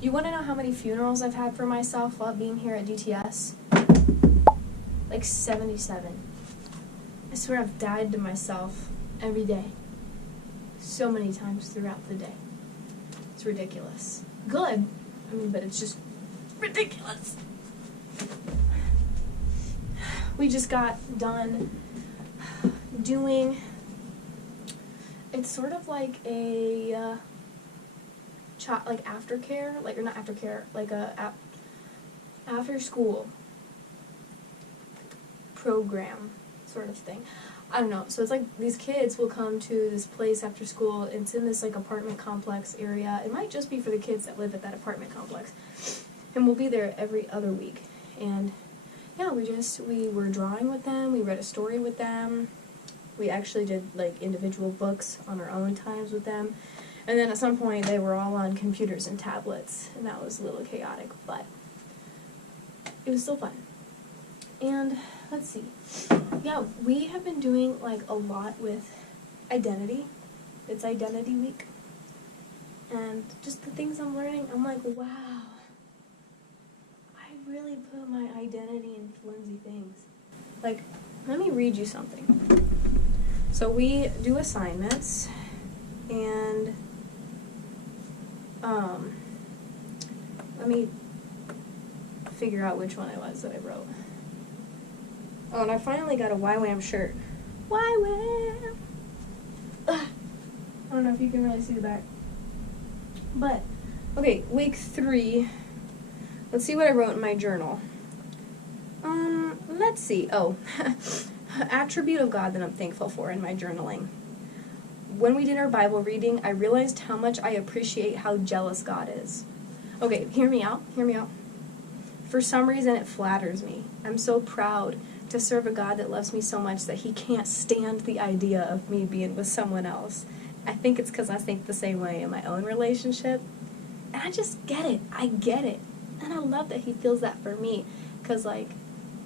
You want to know how many funerals I've had for myself while being here at DTS? Like 77. I swear I've died to myself every day. So many times throughout the day. It's ridiculous. Good. I mean, but it's just ridiculous. We just got done doing, it's sort of like a like aftercare, like, or not aftercare, like a after school program sort of thing. I don't know. So it's like these kids will come to this place after school. It's in this like apartment complex area. It might just be for the kids that live at that apartment complex. And we'll be there every other week. And yeah, we were drawing with them. We read a story with them. We actually did like individual books on our own times with them. And then at some point they were all on computers and tablets, and that was a little chaotic, but it was still fun. And let's see. Yeah, we have been doing like a lot with identity. It's Identity Week. And just the things I'm learning, I'm like, wow. I really put my identity in flimsy things. Like, let me read you something. So we do assignments, and let me figure out which one it was that I wrote. Oh, and I finally got a YWAM shirt. YWAM! Ugh. I don't know if you can really see the back. But, okay, week 3. Let's see what I wrote in my journal. Let's see. Oh, attribute of God that I'm thankful for in my journaling. When we did our Bible reading, I realized how much I appreciate how jealous God is. Okay, hear me out. For some reason, it flatters me. I'm so proud to serve a God that loves me so much that he can't stand the idea of me being with someone else. I think it's because I think the same way in my own relationship. And I just get it. I get it. And I love that he feels that for me. Because, like,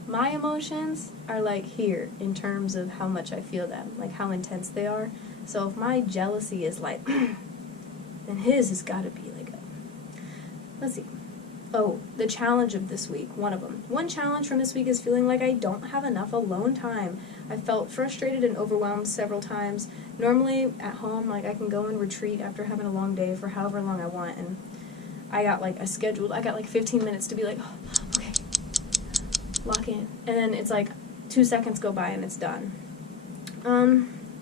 my emotions are, like, here in terms of how much I feel them. Like, how intense they are. So if my jealousy is, like, then his has got to be, like, let's see. Oh, the challenge of this week, one of them. One challenge from this week is feeling like I don't have enough alone time. I felt frustrated and overwhelmed several times. Normally, at home, like, I can go and retreat after having a long day for however long I want, and I got, like, I got, like, 15 minutes to be like, oh, okay, lock in. And then it's, like, 2 seconds go by and it's done.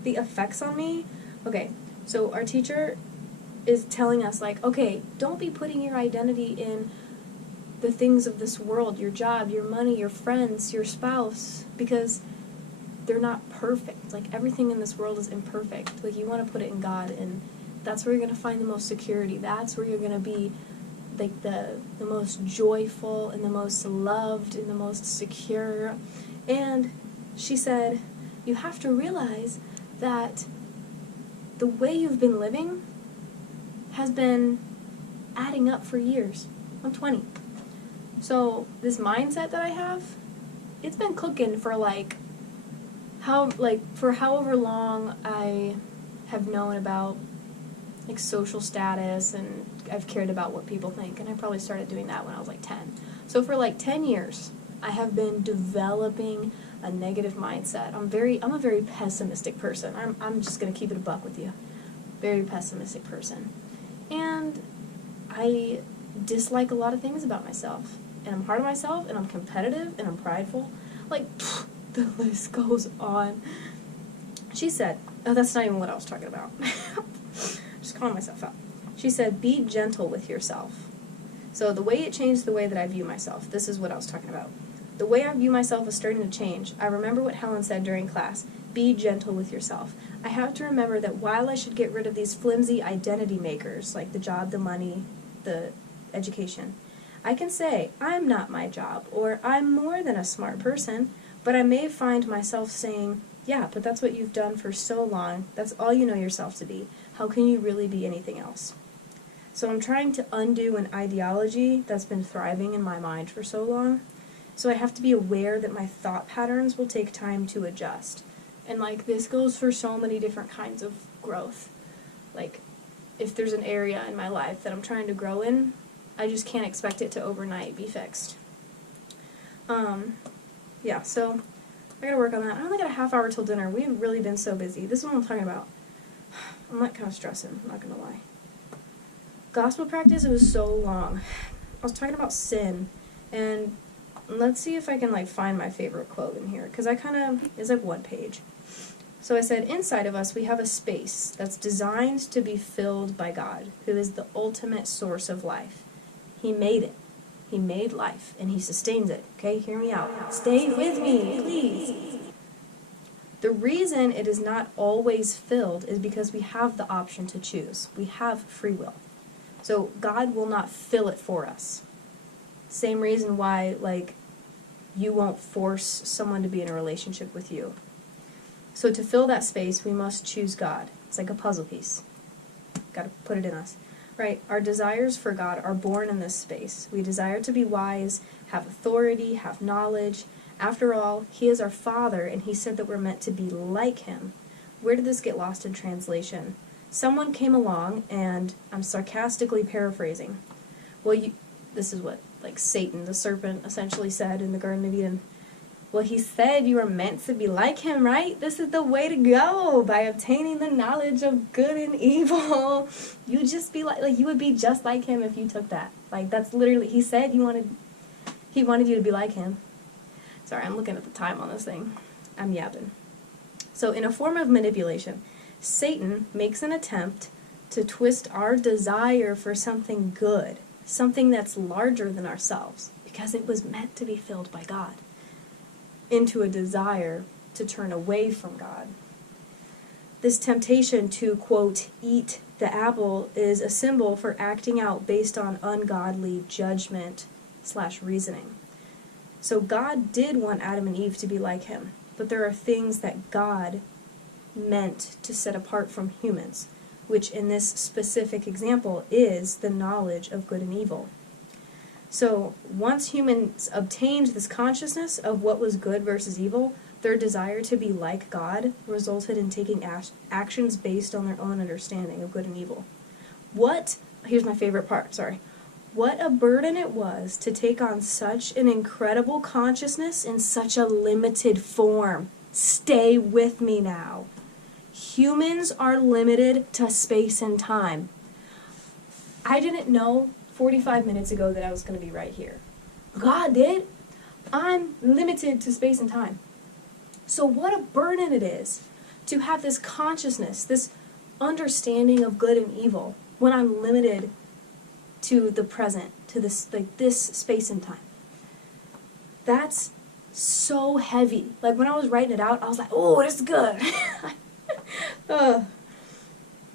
The effects on me, okay, so our teacher is telling us, like, okay, don't be putting your identity in the things of this world, your job, your money, your friends, your spouse, because they're not perfect. Like, everything in this world is imperfect. Like, you want to put it in God, and that's where you're going to find the most security. That's where you're going to be, like, the most joyful and the most loved and the most secure. And she said, you have to realize that the way you've been living has been adding up for years. I'm 20. So this mindset that I have, it's been cooking for for however long I have known about like social status, and I've cared about what people think, and I probably started doing that when I was like 10. So for like 10 years, I have been developing a negative mindset. I'm a very pessimistic person. I'm just gonna keep it a buck with you. Very pessimistic person. And I dislike a lot of things about myself. And I'm hard on myself, and I'm competitive, and I'm prideful. Like, the list goes on. She said, oh, that's not even what I was talking about. Just calling myself out. She said, be gentle with yourself. So the way it changed the way that I view myself, this is what I was talking about. The way I view myself is starting to change. I remember what Helen said during class. Be gentle with yourself. I have to remember that while I should get rid of these flimsy identity makers, like the job, the money, the education, I can say, I'm not my job, or I'm more than a smart person, but I may find myself saying, yeah, but that's what you've done for so long. That's all you know yourself to be. How can you really be anything else? So I'm trying to undo an ideology that's been thriving in my mind for so long. So I have to be aware that my thought patterns will take time to adjust. And, like, this goes for so many different kinds of growth. Like, if there's an area in my life that I'm trying to grow in, I just can't expect it to overnight be fixed. Yeah, so I gotta work on that. I only got a half hour till dinner. We've really been so busy. This is what I'm talking about. I'm like kind of stressing, I'm not gonna lie. Gospel practice, it was so long. I was talking about sin, and let's see if I can like find my favorite quote in here, because it's like one page. So I said, inside of us we have a space that's designed to be filled by God, who is the ultimate source of life. He made it. He made life, and he sustains it. Okay, hear me out. Stay with me, please. The reason it is not always filled is because we have the option to choose. We have free will. So God will not fill it for us. Same reason why, like, you won't force someone to be in a relationship with you. So to fill that space, we must choose God. It's like a puzzle piece. Got to put it in us. Right? Our desires for God are born in this space. We desire to be wise, have authority, have knowledge. After all, he is our Father, and he said that we're meant to be like him. Where did this get lost in translation? Someone came along, and I'm sarcastically paraphrasing. Well, this is what, like, Satan, the serpent, essentially said in the Garden of Eden. Well, he said you were meant to be like him, right? This is the way to go, by obtaining the knowledge of good and evil. You just be like you would be just like him if you took that. Like, that's literally, he said he wanted you to be like him. Sorry, I'm looking at the time on this thing. I'm yapping. So in a form of manipulation, Satan makes an attempt to twist our desire for something good, something that's larger than ourselves, because it was meant to be filled by God, into a desire to turn away from God. This temptation to, quote, eat the apple is a symbol for acting out based on ungodly judgment/reasoning. So God did want Adam and Eve to be like him, but there are things that God meant to set apart from humans, which in this specific example is the knowledge of good and evil. So once humans obtained this consciousness of what was good versus evil, their desire to be like God resulted in taking actions based on their own understanding of good and evil. Here's my favorite part, what a burden it was to take on such an incredible consciousness in such a limited form. Stay with me now. Humans are limited to space and time. I didn't know 45 minutes ago that I was going to be right here. God did. I'm limited to space and time. So what a burden it is to have this consciousness, this understanding of good and evil, when I'm limited to the present, to this space and time. That's so heavy. Like, when I was writing it out, I was like, oh, this is good.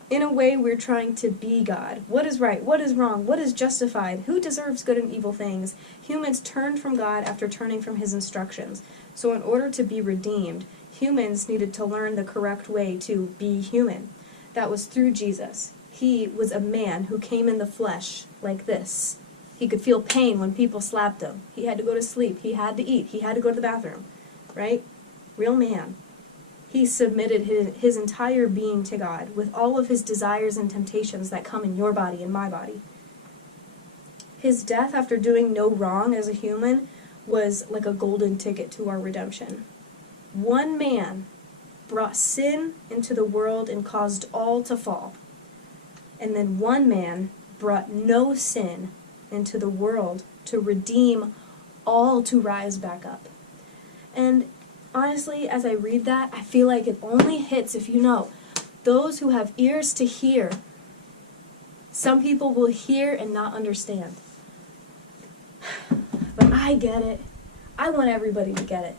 In a way, we're trying to be God. What is right? What is wrong? What is justified? Who deserves good and evil things? Humans turned from God after turning from his instructions. So in order to be redeemed, humans needed to learn the correct way to be human. That was through Jesus. He was a man who came in the flesh like this. He could feel pain when people slapped him. He had to go to sleep. He had to eat. He had to go to the bathroom. Right? Real man. He submitted his entire being to God with all of his desires and temptations that come in your body and my body. His death after doing no wrong as a human was like a golden ticket to our redemption. One man brought sin into the world and caused all to fall. And then one man brought no sin into the world to redeem all to rise back up. And honestly, as I read that, I feel like it only hits if you know. Those who have ears to hear. Some people will hear and not understand. But I get it. I want everybody to get it.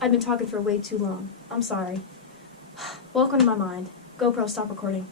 I've been talking for way too long. I'm sorry. Welcome to my mind. GoPro, stop recording.